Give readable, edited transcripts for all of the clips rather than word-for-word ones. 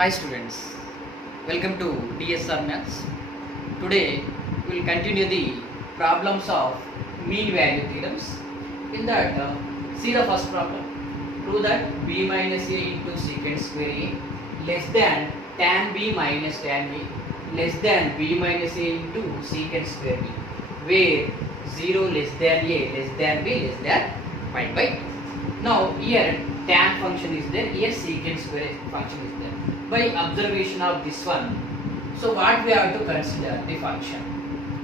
Hi students, welcome to DSR Maths. Today we will continue the problems of mean value theorems. In that, see the first problem. Prove that b minus a into secant square a less than tan b minus tan a less than b minus a into secant square b, where 0 less than a less than b less than pi by 2. Now here tan function is there, here secant square function is there. By observation of this one, so what we have to consider the function?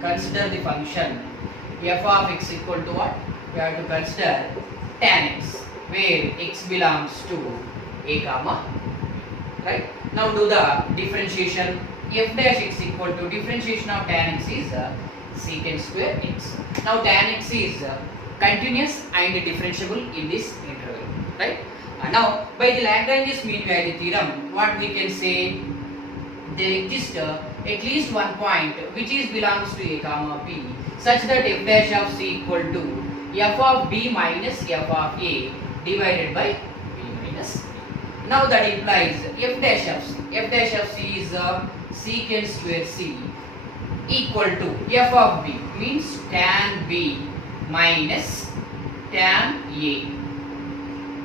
Consider the function f of x equal to what? We have to consider tan x, where x belongs to a comma, right? Now do the differentiation. F dash x equal to differentiation of tan x is secant square x. Now tan x is continuous and differentiable in this interval, right? Now by the Lagrange's mean value theorem, what we can say, there exists at least one point which is belongs to a comma b such that f dash of c equal to f of b minus f of a divided by b minus a. Now that implies f dash of c. F dash of c is secant square c equal to f of b means tan b minus tan a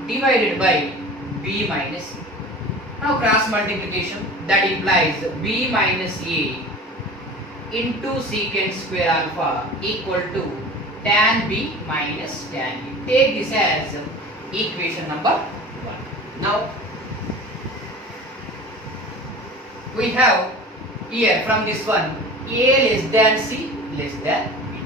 divided by b minus a. Now cross multiplication, that implies b minus a into secant square alpha equal to tan b minus tan a. Take this as equation number 1. Now we have here from this one a less than c less than b.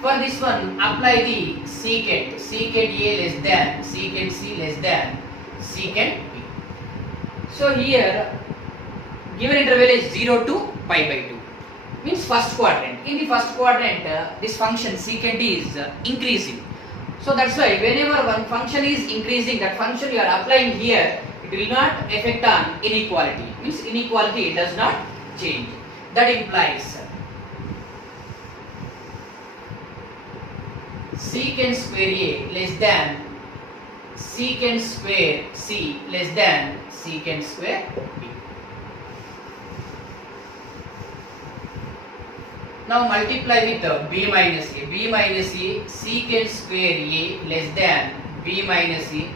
For this one apply the secant a less than secant c less than secant b. So here given interval is 0 to pi by 2, means first quadrant. In the first quadrant this function secant is increasing. So that's why whenever one function is increasing, that function you are applying here, it will not affect on inequality, means inequality does not change. That implies secant square a less than secant square c less than secant square b. Now multiply with b minus a. B minus a secant square a less than b minus a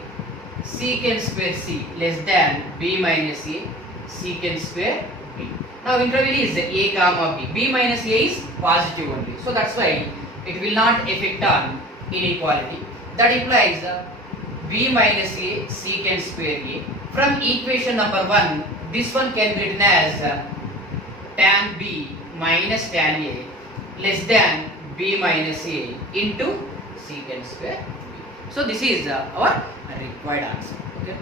secant square c less than b minus a secant square b. Now interval is a comma b. B minus a is positive only, so that's why it will not affect on inequality. That implies b minus a secant square a. From equation number 1, this one can be written as tan b minus tan a less than b minus a into secant square b. So this is our required answer. Okay.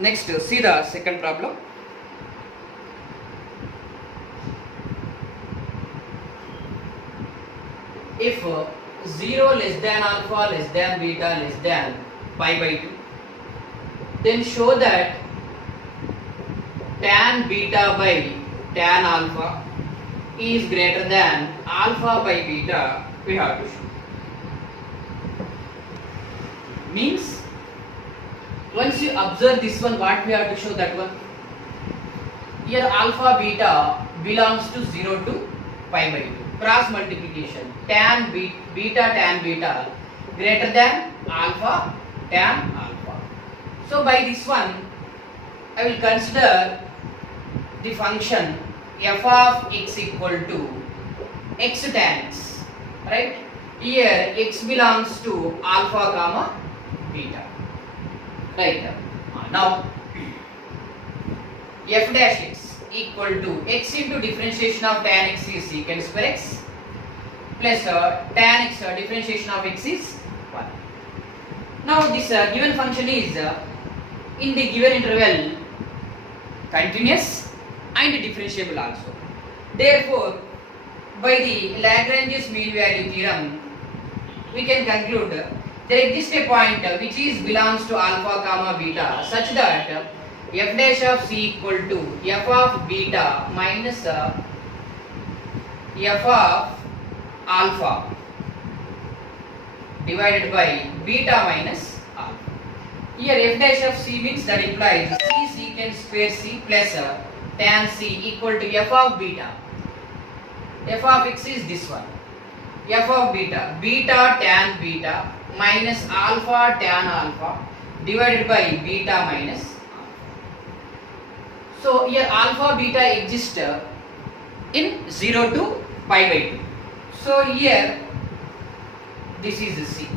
Next, see the second problem. If 0 less than alpha less than beta less than pi by 2, then show that tan beta by tan alpha is greater than alpha by beta. We have to show. Means once you observe this one, what we have to show that one? Here alpha beta belongs to 0 to pi by 2. Cross multiplication, tan beta greater than alpha tan alpha. So by this one I will consider the function f of x equal to x tan x, right? Here x belongs to alpha comma beta, right? Now f dash x equal to x into differentiation of tan x is secant square x plus tan x differentiation of x is 1. Now this given function is in the given interval continuous and differentiable also. Therefore by the Lagrange's mean value theorem we can conclude there exists a point which is belongs to alpha comma beta such that f dash of c equal to f of beta minus f of alpha divided by beta minus alpha. Here f dash of c means that implies c secant square c plus tan c equal to f of beta. F of x is this one. F of beta, beta tan beta minus alpha tan alpha divided by beta minus alpha. So here alpha beta exists in 0 to pi by 2. So here this is c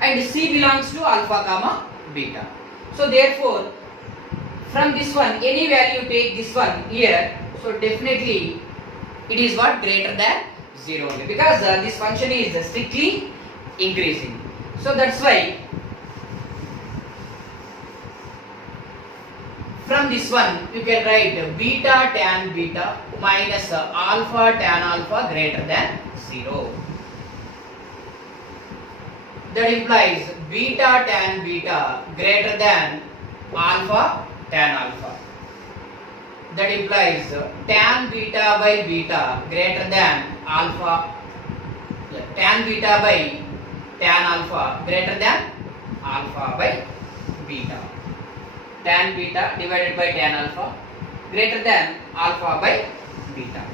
and c belongs to alpha comma beta. So therefore from this one any value take this one here, so definitely it is what greater than 0 only, because this function is strictly increasing. So that's why from this one you can write beta tan beta minus alpha tan alpha greater than 0. That implies beta tan beta greater than alpha tan alpha. That implies tan beta by beta greater than alpha, tan beta by tan alpha greater than alpha by beta. Tan beta divided by tan alpha greater than alpha by beta.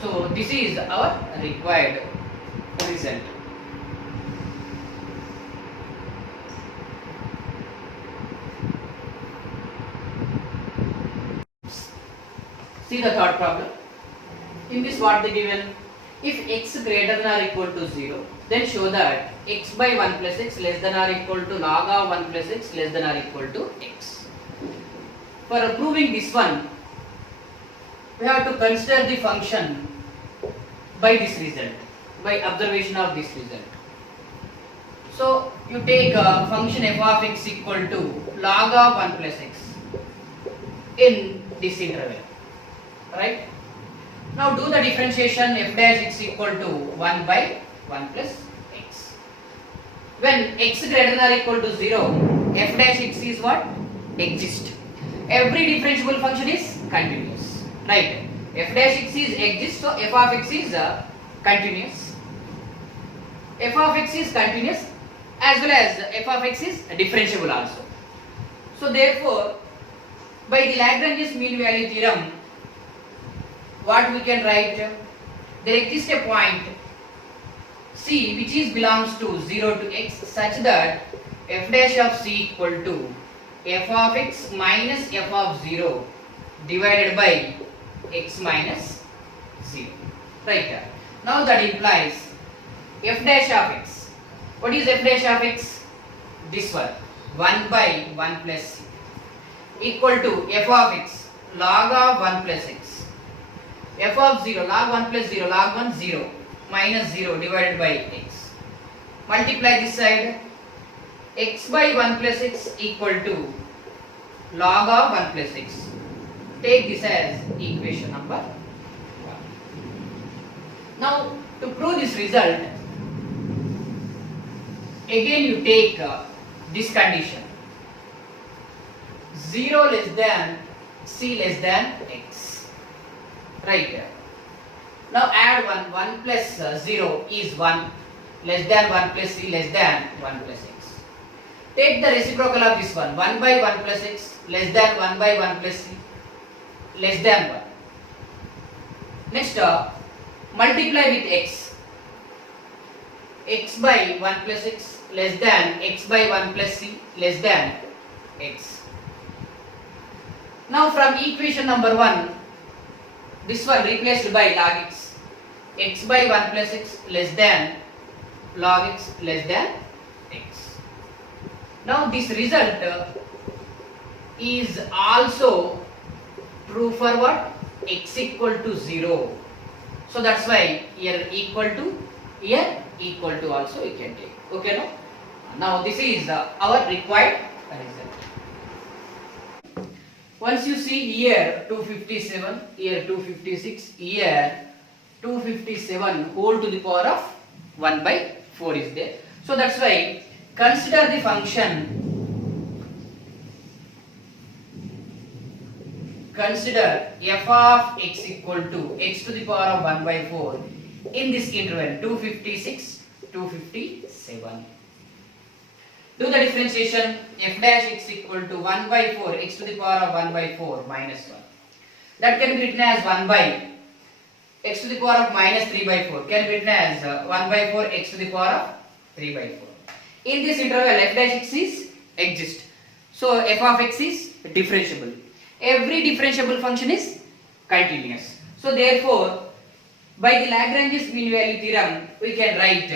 So this is our required result. See the third problem. In this what they given? If x greater than or equal to 0, then show that x by 1 plus x less than or equal to log of 1 plus x less than or equal to x. For proving this one, we have to consider the function by this result, by observation of this result. So you take a function f of x equal to log of 1 plus x in this interval. Right? Now do the differentiation f dash x equal to 1 by 1 plus x. When x greater than or equal to 0, f dash x is what? Exist. Every differentiable function is continuous. Right? F dash x is exist, so f of x is continuous. F of x is continuous as well as f of x is differentiable also. So therefore, by the Lagrange's mean value theorem, what we can write? There exists a point C which is belongs to 0 to x such that f dash of c equal to f of x minus f of 0 divided by x minus 0. Right? Now that implies f dash of x. What is f dash of x? This one, 1 by 1 plus c equal to f of x log of 1 plus x. F of 0, log 1 plus 0, log 1 0 minus 0 divided by x. Multiply this side, x by 1 plus x equal to log of 1 plus x. Take this as equation number 1. Now to prove this result, again you take this condition, 0 less than c less than x. Right. Now add 1, 1 plus 0 is 1, less than 1 plus c less than 1 plus x. Take the reciprocal of this one, 1 by 1 plus x less than 1 by 1 plus c less than 1. Next multiply with x, x by 1 plus x less than x by 1 plus c less than x. Now from equation number 1, this one replaced by log x by 1 plus x less than log x less than x. Now this result is also true for what? X equal to 0. So that's why here equal to also you can take. Okay, no? Now this is our required result. Once you see here 257, here 256, here 257 whole to the power of 1 by 4 is there. So that's why consider the function consider f of x equal to x to the power of 1 by 4 in this interval 256, 257. Do the differentiation f dash x equal to 1 by 4 x to the power of 1 by 4 minus 1. That can be written as 1 by x to the power of minus 3 by 4 can be written as 1 by 4 x to the power of 3 by 4. In this interval f dash x is exist. So f of x is differentiable. Every differentiable function is continuous. So therefore by the Lagrange's mean value theorem we can write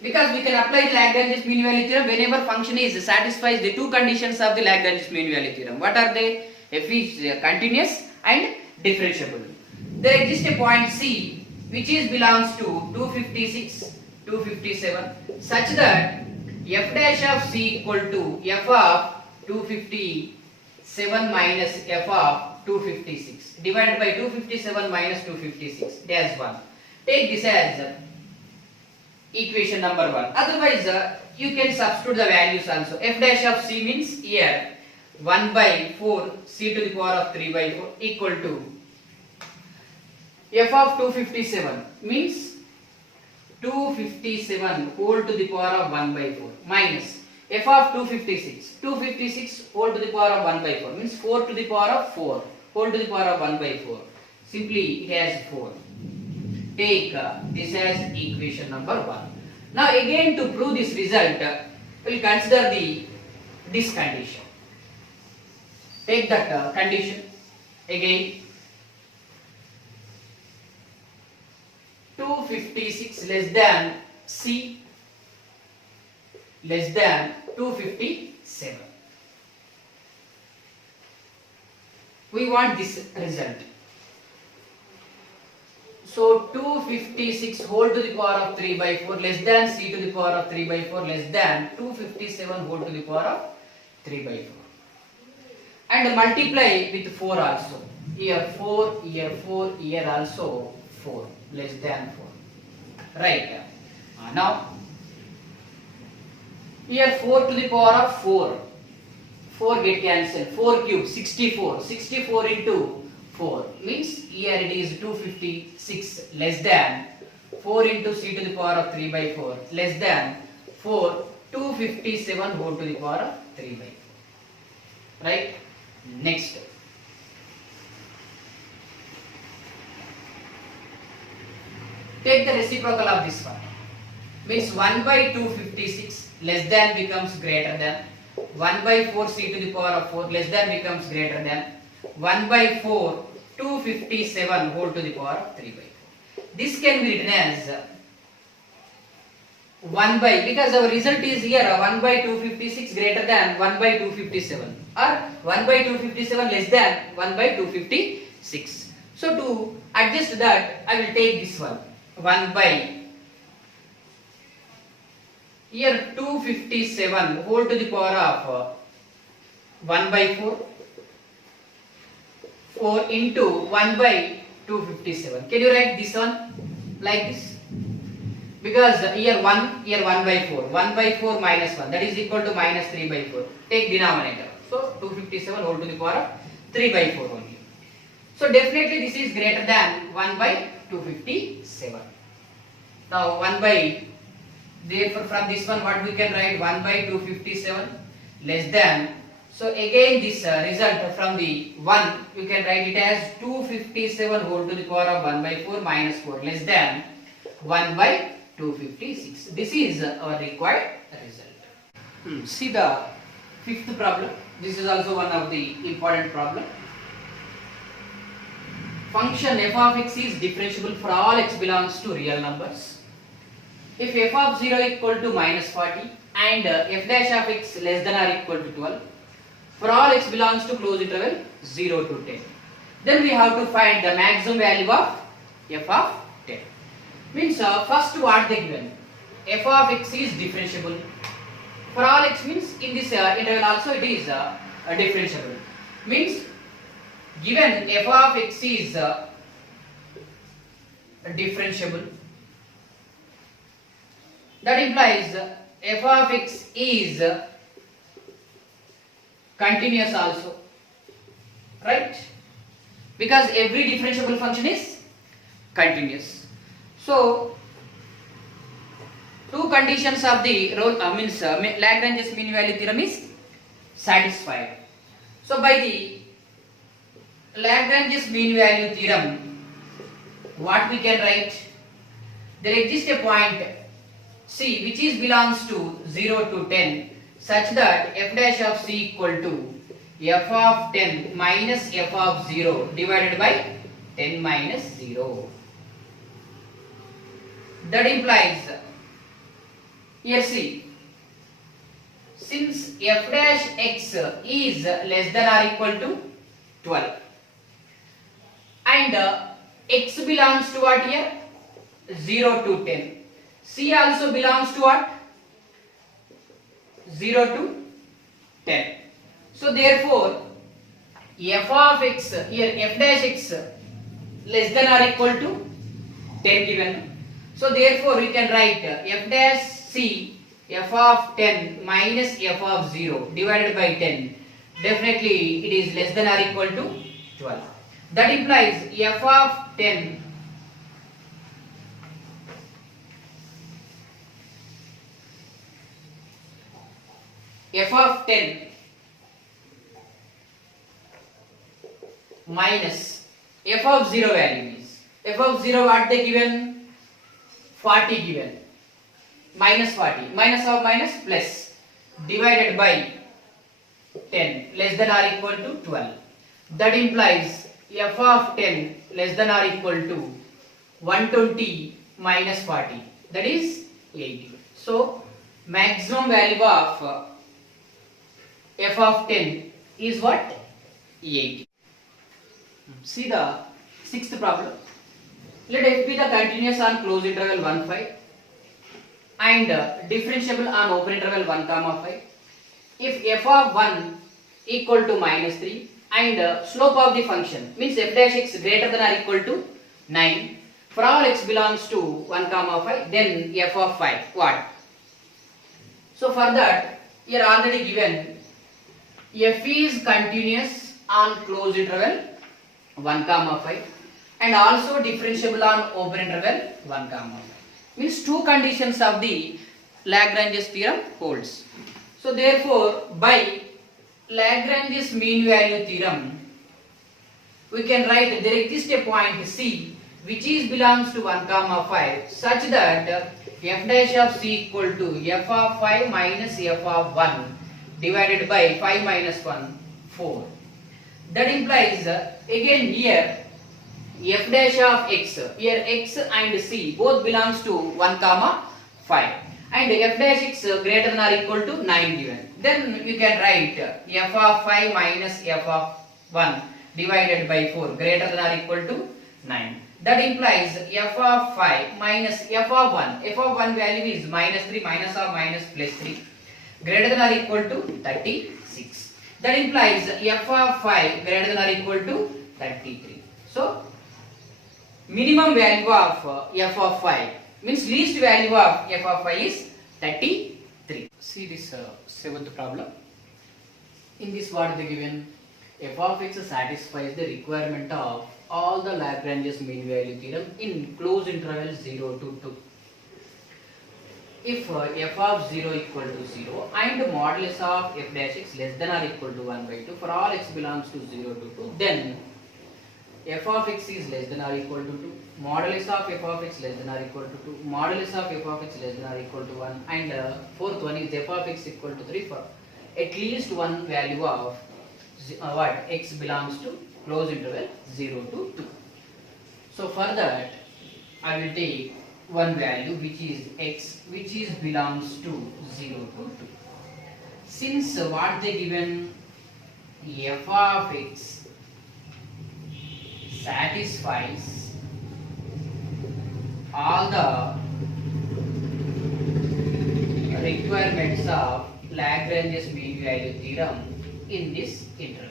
because we can apply the Lagrange's mean value theorem whenever function is satisfies the two conditions of the Lagrange's mean value theorem. What are they? F is continuous and differentiable. There exists a point C which is belongs to 256, 257 such that f dash of C equal to f of 257 minus f of 256 divided by 257 minus 256 dash 1. Take this as equation number 1. Otherwise you can substitute the values also. F dash of C means here 1 by 4 C to the power of 3 by 4 equal to f of 257 means 257 whole to the power of 1 by 4 minus f of 256 whole to the power of 1 by 4 means 4 to the power of 4 whole to the power of 1 by 4. Simply it has 4. Take this as equation number 1. Now again to prove this result we will consider this condition. Take that condition again 256 less than C less than 257. We want this result. So 256 whole to the power of 3 by 4 less than C to the power of 3 by 4 less than 257 whole to the power of 3 by 4. And multiply with 4 also. Here 4, here 4, here also 4 less than 4. Right. Now here 4 to the power of 4. 4 get cancelled. 4 cube 64. 64 into 4 means here it is 256 less than 4 into C to the power of 3 by 4 less than 4 257 whole to the power of 3 by 4. Right. Next. Take the reciprocal of this one. Means 1 by 256 less than becomes greater than 1 by 4 C to the power of 4 less than becomes greater than 1 by 4 257 whole to the power of 3 by 4. This can be written as 1 by, because our result is here 1 by 256 greater than 1 by 257 or 1 by 257 less than 1 by 256. So to adjust that I will take this one 1 by here 257 whole to the power of 1 by 4 into 1 by 257. Can you write this one like this? Because here 1 by 4. 1 by 4 minus 1 that is equal to minus 3 by 4. Take denominator. So 257 whole to the power of 3 by 4 only. So definitely this is greater than 1 by 257. Now 1 by, therefore from this one what we can write 1 by 257 less than, so again this result from the 1 you can write it as 257 whole to the power of 1 by 4 minus 4 less than 1 by 256. This is our required result. See the fifth problem. This is also one of the important problem. Function f of x is differentiable for all x belongs to real numbers. If f of 0 equal to minus 40 and f dash of x less than or equal to 12 for all x belongs to closed interval 0 to 10, then we have to find the maximum value of f of 10. Means first what they given, f of x is differentiable for all x means in this interval also it is differentiable. Means given f of x is differentiable, that implies f of x is continuous also. right? Because every differentiable function is continuous. So two conditions of the Lagrange's mean value theorem is satisfied. So by the Lagrange's mean value theorem, what we can write? There exists a point C which is belongs to 0 to 10 such that f dash of C equal to f of 10 minus f of 0 divided by 10 minus 0. That implies, here see, since f dash x is less than or equal to 12 and x belongs to what here? 0 to 10. C also belongs to what? 0 to 10. So therefore f of x, here f dash x less than or equal to 10 given. So therefore we can write f dash c f of 10 minus f of 0 divided by 10. Definitely it is less than or equal to 12. That implies f of 10 f of 10 minus f of 0 value is, f of 0 what they given? 40 given, minus 40, minus of minus plus, divided by 10 less than or equal to 12. That implies f of 10 less than or equal to 120 minus 40, that is 80. So maximum value of f of 10 is what? 80. See the sixth problem. Let f be the continuous on closed interval 1, 5 and differentiable on open interval 1, 5. If f of 1 equal to minus 3 and slope of the function means f dash x greater than or equal to 9 for all x belongs to 1, 5, then f of 5 what? So for that here already given f is continuous on closed interval 1, 5 and also differentiable on open interval 1, 5. Means two conditions of the Lagrange's theorem holds. So therefore by Lagrange's mean value theorem we can write there exists a point C which is belongs to 1, 5 such that f dash of C equal to f of 5 minus f of 1 divided by 5 minus 1, 4. That implies again here f dash of x, here x and c both belongs to 1, 5 and f dash x greater than or equal to 9 given. Then you can write f of 5 minus f of 1 divided by 4 greater than or equal to 9. That implies f of 5 minus f of 1. F of 1 value is minus 3 minus of minus plus 3 greater than or equal to 36. That implies f of 5 greater than or equal to 33. So minimum value of f of 5 means least value of f of 5 is 33. See this seventh problem. In this what they given? F of x satisfies the requirement of all the Lagrange's mean value theorem in closed interval 0 to 2. If f of 0 equal to 0 and modulus of f dash x less than or equal to 1 by 2 for all x belongs to 0 to 2, then f of x is less than or equal to 2, modulus of f of x less than or equal to 2, modulus of f of x less than or equal to 1 and fourth one is f of x equal to 3 for at least one value of what x belongs to closed interval 0 to 2. So for that I will take one value which is x which is belongs to 0 to 2. Since what they given f of x satisfies all the requirements of Lagrange's mean value theorem in this interval.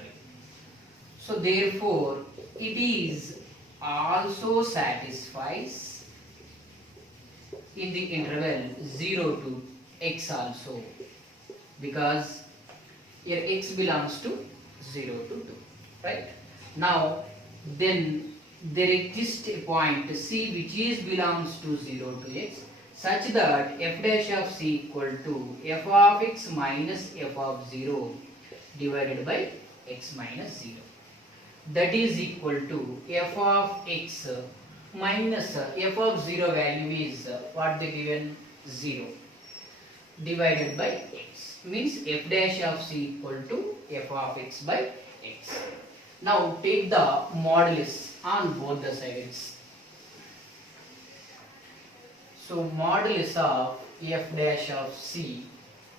So therefore it is also satisfies in the interval 0 to x also, because here x belongs to 0 to 2, right? Now, then there exists a point C which is belongs to 0 to x such that f dash of C equal to f of x minus f of 0 divided by x minus 0. That is equal to f of x minus f of 0 value is what they given 0 divided by x, means f dash of C equal to f of x by x. Now take the modulus on both the sides. So modulus of f dash of C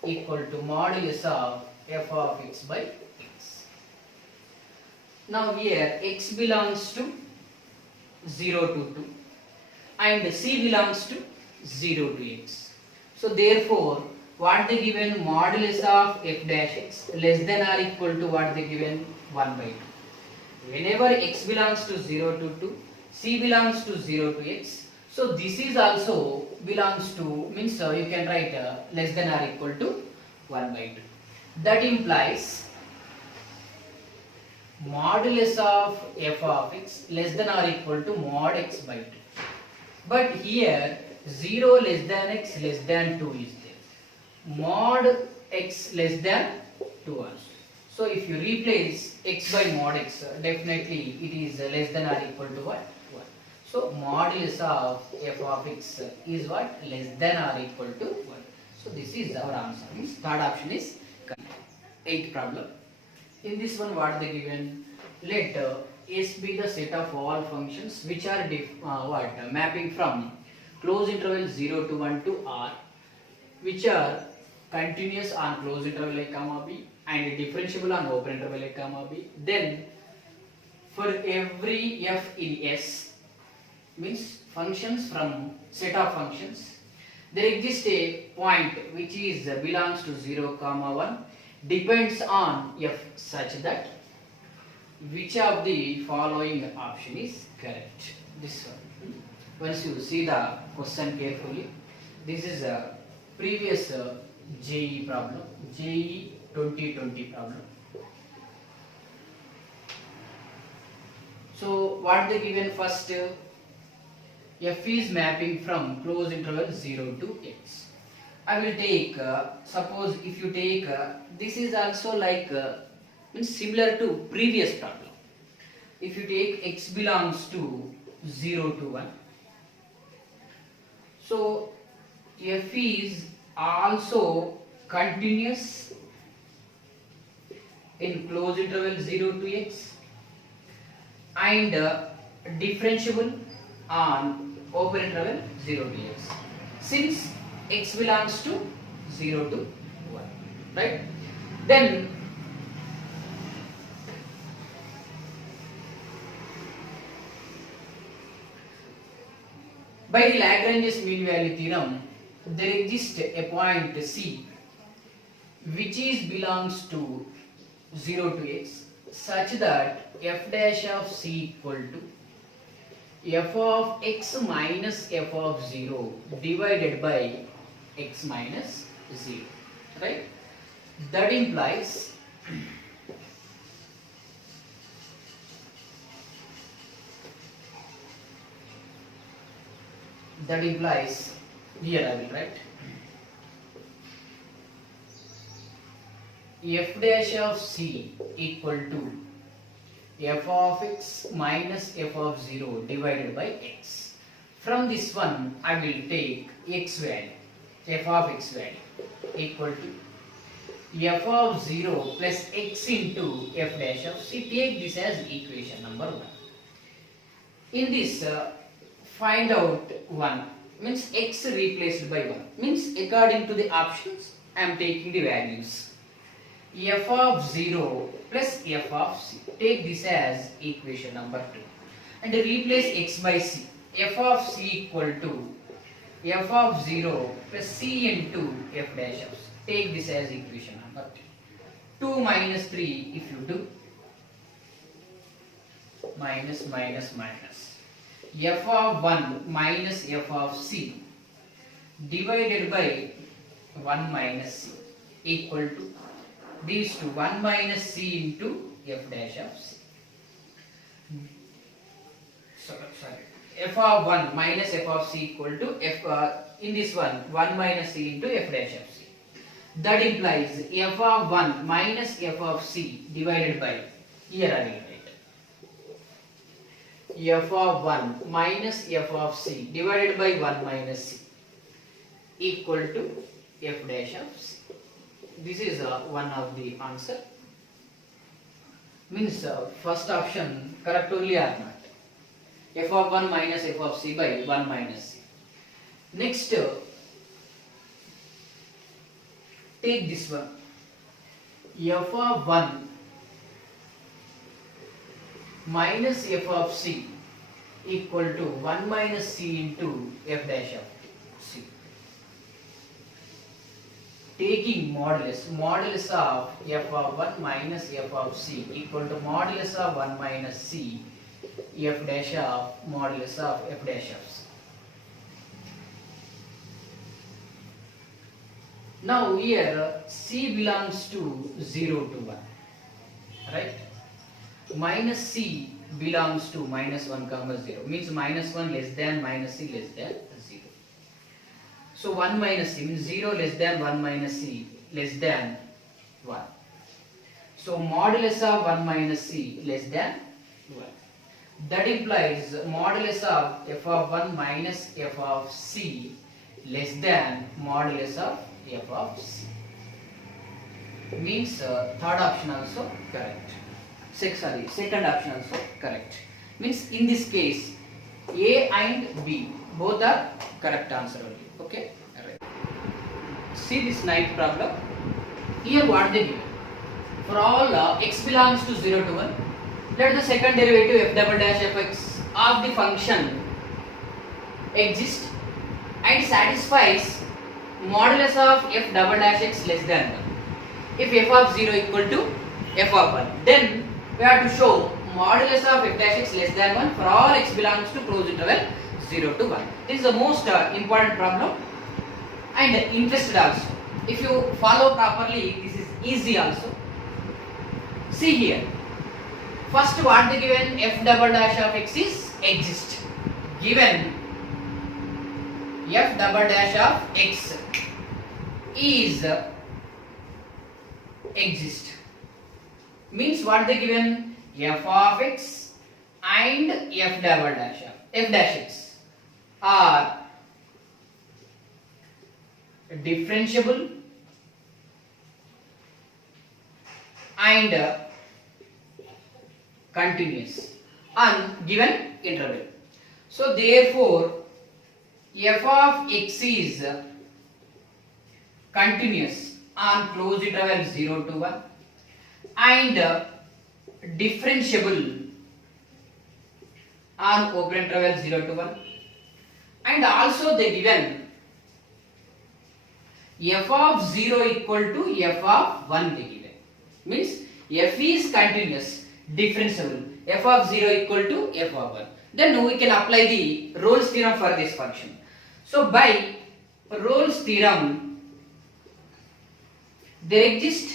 equal to modulus of f of x by x. Now here x belongs to 0 to 2 and C belongs to 0 to x. So therefore what they given modulus of f dash x less than or equal to what they given 1 by 2. Whenever x belongs to 0 to 2, C belongs to 0 to x. So this is also belongs to, means you can write less than or equal to 1 by 2. That implies modulus of f of x less than or equal to mod x by 2. But here 0 less than x less than 2 is there. Mod x less than 2 also. So if you replace x by mod x, definitely it is less than or equal to what? 1. So modulus of f of x is what? Less than or equal to 1. So this is our answer. Means third option is correct. 8th problem. In this one what they given? Let S be the set of all functions which are mapping from close interval 0 to 1 to R, which are continuous on close interval a comma b and differentiable on open interval a comma b. Then for every f in S, means functions from set of functions, there exists a point which is belongs to 0 comma 1 depends on f such that which of the following option is correct. This one. Once you see the question carefully, this is a previous JE problem, JE 2020 problem. So what they given first? F is mapping from close interval 0 to x. I will take, suppose if you take, this is also like, means similar to previous problem. If you take x belongs to 0 to 1, so f is also continuous in close interval 0 to x and differentiable on open interval 0 to x. Since x belongs to 0 to 1, right? Then by the Lagrange's mean value theorem, there exists a point C which is belongs to 0 to x such that f dash of C equal to f of x minus f of 0 divided by x minus 0, right? That implies here I will write f dash of C equal to f of x minus f of 0 divided by x. From this one I will take x value, f of x value equal to f of 0 plus x into f dash of C. Take this as equation number 1. In this find out 1, means x replaced by 1, means according to the options I am taking the values. F of 0 plus f of C. Take this as equation number 2 and replace x by C. F of C equal to f of 0 plus C into f dash of C. Take this as equation number 2. 2 minus 3 if you do, minus minus minus. F of 1 minus f of C divided by 1 minus C equal to these two, 1 minus C into f dash of C. sorry, f of 1 minus f of c equal to f in this one 1 minus c into f dash of c. That implies f of 1 minus f of c divided by, here I will write f of 1 minus f of c divided by 1 minus c equal to f dash of c. This is one of the answer. Means first option correct only or not? F of 1 minus f of c by 1 minus c. Next, take this one. F of 1 minus f of c equal to 1 minus c into f dash of c. Taking modulus of f of 1 minus f of c equal to modulus of 1 minus c f dash of modulus of f dash of c. Now here c belongs to 0 to 1, right? Minus c belongs to minus 1 comma 0, means minus 1 less than minus c less than 0. So 1 minus c means 0 less than 1 minus c less than 1. So modulus of 1 minus c less than 1. That implies modulus of f of 1 minus f of c less than modulus of f of c. Means third option also correct. Second option also correct. Means in this case A and B both are correct answer only. Okay. Alright. See this ninth problem. Here what they give? For all x belongs to 0 to 1, let the second derivative f double dash f x of the function exist and satisfies modulus of f double dash x less than 1. If f of 0 equal to f of 1, then we have to show modulus of f dash x less than 1 for all x belongs to closed interval 0 to 1. This is the most important problem and interested also. If you follow properly, this is easy also. See here. First what the given f double dash of x is exist. Given f double dash of x is exist. Means what they given? F of x and f double dash of f dash x are differentiable and continuous on given interval. So therefore f of x is continuous on closed interval 0 to 1 and differentiable on open interval 0 to 1, and also they given f of 0 equal to f of 1 they given. Means f is continuous, differentiable, f of 0 equal to f of 1. Then we can apply the Rolle's theorem for this function. So by Rolle's theorem, there exists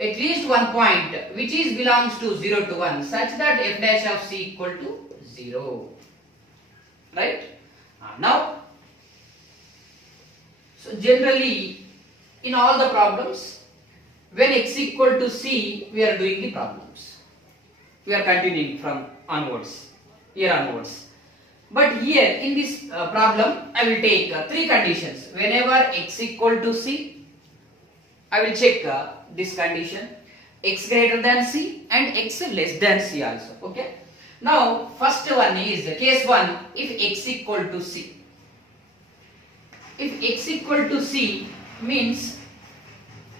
at least one point which is belongs to 0 to 1 such that f dash of c equal to 0. Right? Now, so generally in all the problems, when x equal to c, we are doing the problems. We are continuing from onwards, here onwards. But here in this problem, I will take three conditions. Whenever x equal to c, I will check this condition, x greater than c and x less than c also. Okay. Now first one is case 1, if x equal to c. If x equal to c means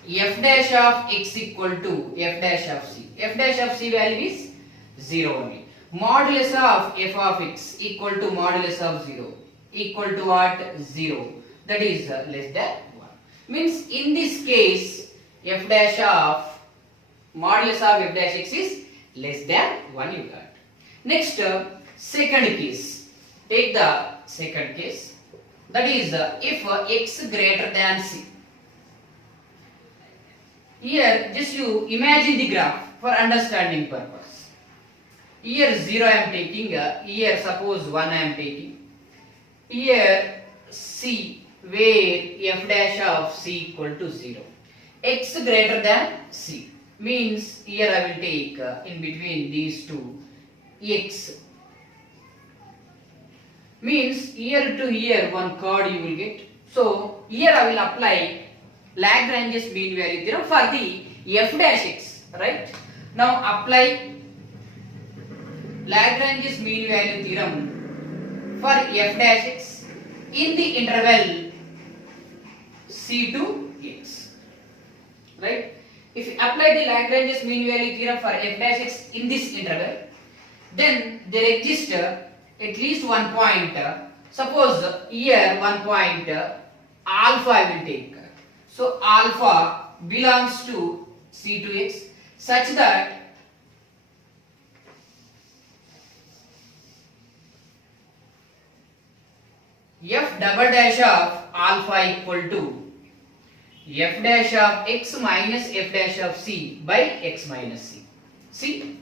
f dash of x equal to f dash of c. F dash of c value is 0 only. Modulus of f of x equal to modulus of 0 equal to what? 0. That is less than 1. Means in this case f dash of modulus of f dash x is less than 1 you got. Next second case. Take the second case. That is if x greater than c. Here just you imagine the graph for understanding purpose. here 0 I am taking, here suppose 1 I am taking, here C where f dash of C equal to 0, x greater than C means here I will take in between these two x means here to here one chord you will get. So here I will apply Lagrange's mean value theorem for the f dash x, right? Now apply Lagrange's mean value theorem for f dash x in the interval C to x, right? If you apply the Lagrange's mean value theorem for f dash x in this interval, then there exists at least one point, suppose here one point alpha I will take. So alpha belongs to C to x such that f double dash of alpha equal to f dash of x minus f dash of c by x minus c. See,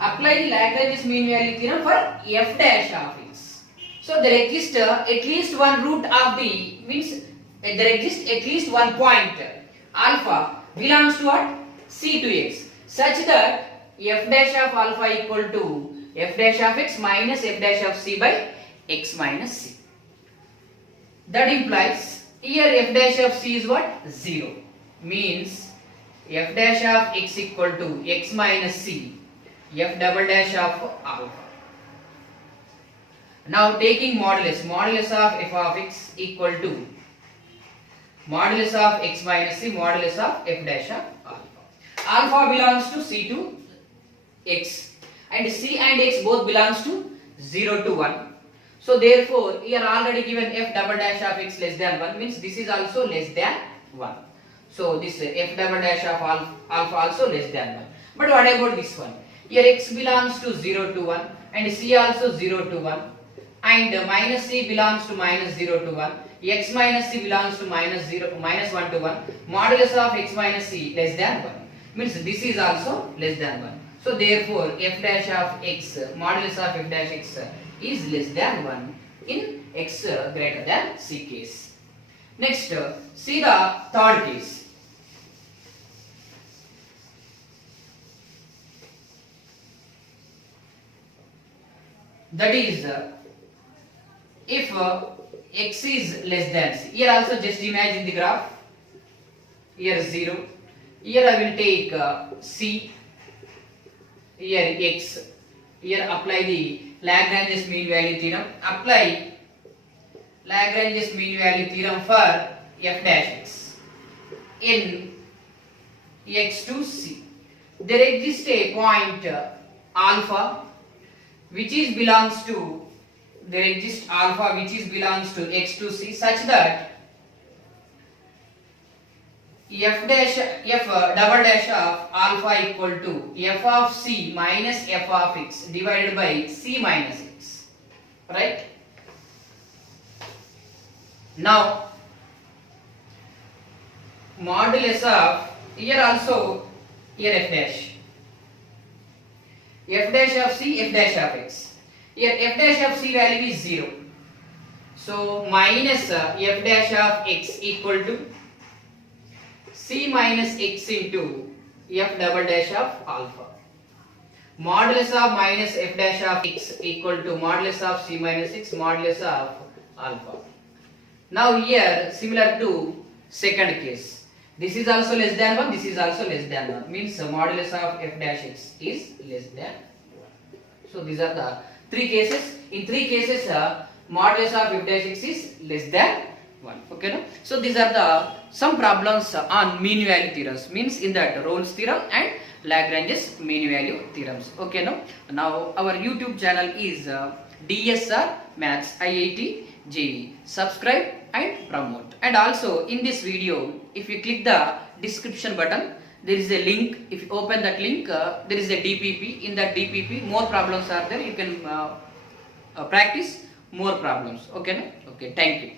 apply the Lagrange's mean value theorem for f dash of x. So there exists at least one root of the means there exists at least one point alpha belongs to what? C to x such that f dash of alpha equal to f dash of x minus f dash of c by x minus c. That implies here f dash of c is what? 0 means f dash of x equal to x minus c f double dash of alpha. Now taking modulus of f of x equal to modulus of x minus c modulus of f dash of alpha. Alpha belongs to c to x and c and x both belongs to 0 to 1. So therefore here already given f double dash of x less than 1 means this is also less than 1. So this f double dash of alpha also less than 1. But what about this one? Here x belongs to 0 to 1 and c also 0 to 1 and minus c belongs to minus 0 to 1. X minus c belongs to minus 1 to 1. Modulus of x minus c less than 1 means this is also less than 1. So therefore f dash of x modulus of f dash x is less than 1 in x greater than c case. Next, see the third case. That is if x is less than c. Here also just imagine the graph. Here 0. Here I will take c. Here x. Here apply the Lagrange's mean value theorem. Apply Lagrange's mean value theorem for f dash x in x to c. There exists a point alpha which is belongs to x to c such that f double dash of alpha equal to f of c minus f of x divided by c minus x, right? Now modulus of here also here f dash of c f dash of x. Here f dash of c value is 0, so minus f dash of x equal to c minus x into f double dash of alpha. Modulus of minus f dash of x equal to modulus of c minus x modulus of alpha. Now here similar to second case, this is also less than 1, this is also less than 1 means modulus of f dash x is less than 1. So these are the three cases. In three cases modulus of f dash x is less than 1. Okay, no? So these are the some problems on mean value theorems means in that Rolle's theorem and Lagrange's mean value theorems. Okay, no? Now our YouTube channel is DSR Maths IIT JEE. Subscribe and promote. And also in this video, if you click the description button, there is a link. If you open that link, there is a DPP. In that DPP, more problems are there. You can practice more problems. Okay, no? Okay, thank you.